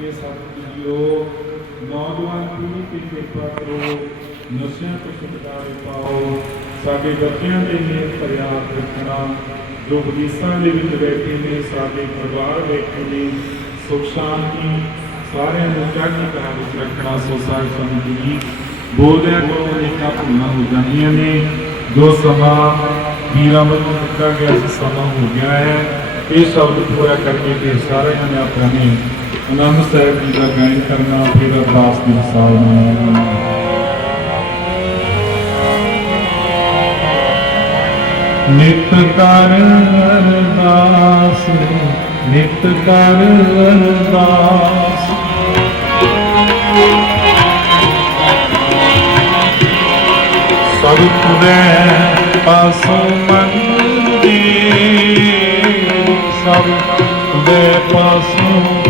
ਇਹ ਸਭ ਜੀਓ, ਨੌਜਵਾਨ ਪੀੜ੍ਹੀ ਤੇ ਕਿਰਪਾ ਕਰੋ ਨਸ਼ਿਆਂ ਤੋਂ ਛੁਟਕਾਰੇ ਪਾਓ। ਸਾਡੇ ਬੱਚਿਆਂ ਦੇ ਨੇ ਫਰਿਆਦ ਰੱਖਣਾ ਜੋ ਵਿਦੇਸ਼ਾਂ ਦੇ ਵਿੱਚ ਬੈਠੇ ਨੇ, ਸਾਡੇ ਪਰਿਵਾਰ ਬੈਠੇ ਨੇ, ਸੁਖ ਸ਼ਾਂਤੀ ਸਾਰਿਆਂ ਨੂੰ ਚੜ੍ਹਦੀ ਕਲਾ ਵਿੱਚ ਰੱਖਣਾ, ਸੋ ਸਾਰੀ ਸੰਗਤ ਜੀ, ਬੋਲਦਿਆਂ ਕੋਲ ਅਨੇਕਾਂ ਭੁੱਲਾਂ ਹੋ ਜਾਂਦੀਆਂ ਨੇ। ਜੋ ਸਮਾਂ ਵੀਰਾਂ ਵੱਲੋਂ ਦਿੱਤਾ ਗਿਆ, ਸਮਾਂ ਹੋ ਗਿਆ ਹੈ। ਇਹ ਸ਼ਬਦ ਪੂਰਾ ਕਰਕੇ ਫਿਰ ਸਾਰਿਆਂ ਨੇ ਆਪਣੇ ਆਨੰਦ ਸਾਹਿਬ ਜੀ ਦਾ ਗਾਇਨ ਕਰਨਾ, ਫਿਰ ਅਰਦਾਸ ਦੀ ਸਾਲ ਨੂੰ ਨਿਤ ਕਰ ਅਰਦਾਸ, ਨਿਤ ਕਰ ਅਰਦਾਸ। ਸਭ ਤੁਮੈ ਪਾਸੋਂ ਮੰਗਦੇ, ਸਭ ਤੁਮੈ ਪਾਸੋਂ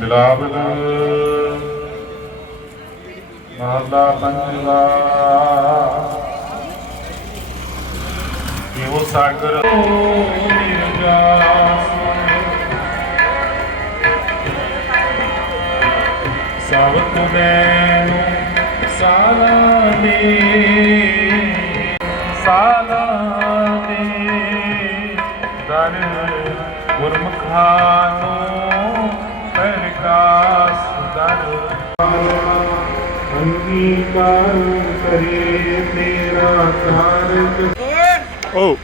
ਬਿਲਾਵਲ ਮਹਲਾ ਪੰਜਵਾ। ਇਹੋ ਸਾਗਰ ਸਭ ਤੁਮੈ ਸਾਲਾ ਦੇ ਸਾਲਾ ਦੇ ਦਰ ਗੁਰਮੁਖਾਂ ਨੂੰ ਪ੍ਰਕਾਸ਼ ਦਰ। ਅੰਗੀਕਾਰ ਕਰੇ ਤੇਰਾ ਕਾਰਜ ਓ।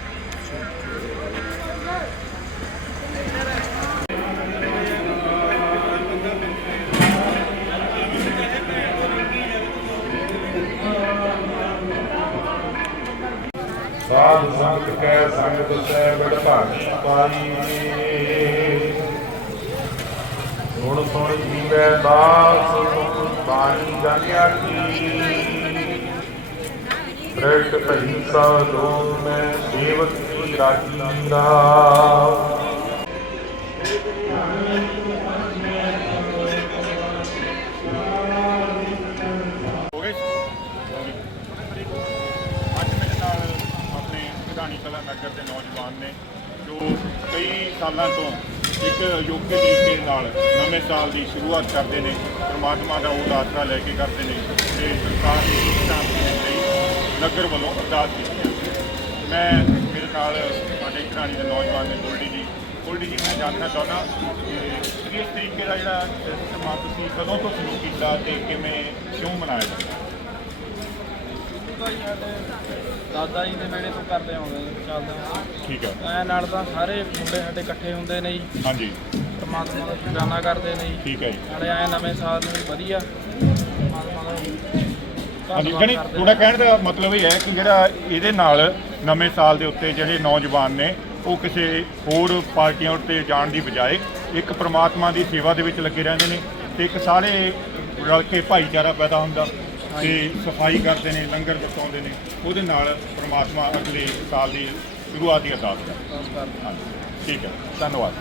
ਸਾਧ ਸੰਗਤ ਕੈ ਸੰਗਤ ਸੈ ਬੜ ਭਾਗੀ ਪਾਈ। ਸੁਣ ਸੁਣ ਜੀਵੈ ਦਾਸ ਬਾਣੀ ਜਾਣਿਆ ਕੀ। ਪ੍ਰਗਟ ਭਈ ਸਾਧੋ ਮੈਂ ਸੇਵਕ ਕੀ ਰਾਜੀ ਦਾ। ਨਗਰ ਦੇ ਨੌਜਵਾਨ ਨੇ, ਜੋ ਕਈ ਸਾਲਾਂ ਤੋਂ ਇੱਕ ਅਯੋਗੇ ਤਰੀਕੇ ਨਾਲ ਨਵੇਂ ਸਾਲ ਦੀ ਸ਼ੁਰੂਆਤ ਕਰਦੇ ਨੇ, ਪ੍ਰਮਾਤਮਾ ਦਾ ਉਹ ਆਸਰਾ ਲੈ ਕੇ ਕਰਦੇ ਨੇ ਤੇ ਸਰਕਾਰ ਦੀ ਸ਼ਾਂਤੀ ਲਈ ਨਗਰ ਵੱਲੋਂ ਅਰਦਾਸ ਕੀਤੀ ਹੈ। ਮੈਂ ਮੇਰੇ ਨਾਲ ਸਾਡੇ ਘਰਾਣੀ ਦੇ ਨੌਜਵਾਨ ਨੇ, ਗੋਲਡੀ ਜੀ। ਗੋਲਡੀ ਜੀ, ਮੈਂ ਜਾਣਨਾ ਚਾਹੁੰਦਾ ਕਿ ਇਸ ਤਰੀਕੇ ਦਾ ਜਿਹੜਾ ਸਮਾਂ ਤੁਸੀਂ ਕਦੋਂ ਤੋਂ ਸ਼ੁਰੂ ਕੀਤਾ ਤੇ ਕਿਵੇਂ ਕਿਉਂ ਮਨਾਇਆ? ਜਾਂਦਾ ਸਾਡੇ ਦਾਦਾ ਜੀ ਦੇ ਵੇਲੇ ਤੋਂ ਕਰਦੇ ਆਉਂਦੇ ਜੀ, ਚੱਲਦੇ ਠੀਕ ਹੈ। ਐ ਨਾਲ ਤਾਂ ਸਾਰੇ ਮੁੰਡੇ ਸਾਡੇ ਇਕੱਠੇ ਹੁੰਦੇ ਨੇ ਜੀ। ਹਾਂਜੀ। ਪਰਮਾਤਮਾ ਦਾ ਸ਼ੁਕਰਾਨਾ ਕਰਦੇ ਨੇ ਜੀ। ਠੀਕ ਹੈ ਜੀ। ਨਾਲੇ ਐ ਨਵੇਂ ਸਾਲ ਨੂੰ ਵੀ ਵਧੀਆ। ਪਰਮਾਤਮਾ ਦਾ ਹਾਂਜੀ ਧੰਨਵਾਦ ਜਣੀ ਕਰਦੇ ਤੁਹਾਡਾ ਕਹਿਣ ਦਾ ਮਤਲਬ ਇਹ ਹੈ ਕਿ ਜਿਹੜਾ ਇਹਦੇ ਨਾਲ ਨਵੇਂ ਸਾਲ ਦੇ ਉੱਤੇ ਜਿਹੜੇ ਨੌਜਵਾਨ ਨੇ ਉਹ ਕਿਸੇ ਹੋਰ ਪਾਰਟੀਆਂ ਉੱਤੇ ਜਾਣ ਦੀ ਬਜਾਏ ਇੱਕ ਪ੍ਰਮਾਤਮਾ ਦੀ ਸੇਵਾ ਦੇ ਵਿੱਚ ਲੱਗੇ ਰਹਿੰਦੇ ਨੇ ਤੇ ਇੱਕ ਸਾਰੇ ਰਲ ਕੇ ਭਾਈਚਾਰਾ ਪੈਦਾ ਹੁੰਦਾ। ਤੇ ਸਫ਼ਾਈ ਕਰਦੇ ਨੇ ਲੰਗਰ ਵਰਤਾਉਂਦੇ ਨੇ ਉਹਦੇ ਨਾਲ ਪ੍ਰਮਾਤਮਾ ਅਗਲੇ ਸਾਲ ਦੀ ਸ਼ੁਰੂਆਤ ਦੀ ਅਰਦਾਸ ਕਰਦਾ ਠੀਕ ਹੈ। ਧੰਨਵਾਦ।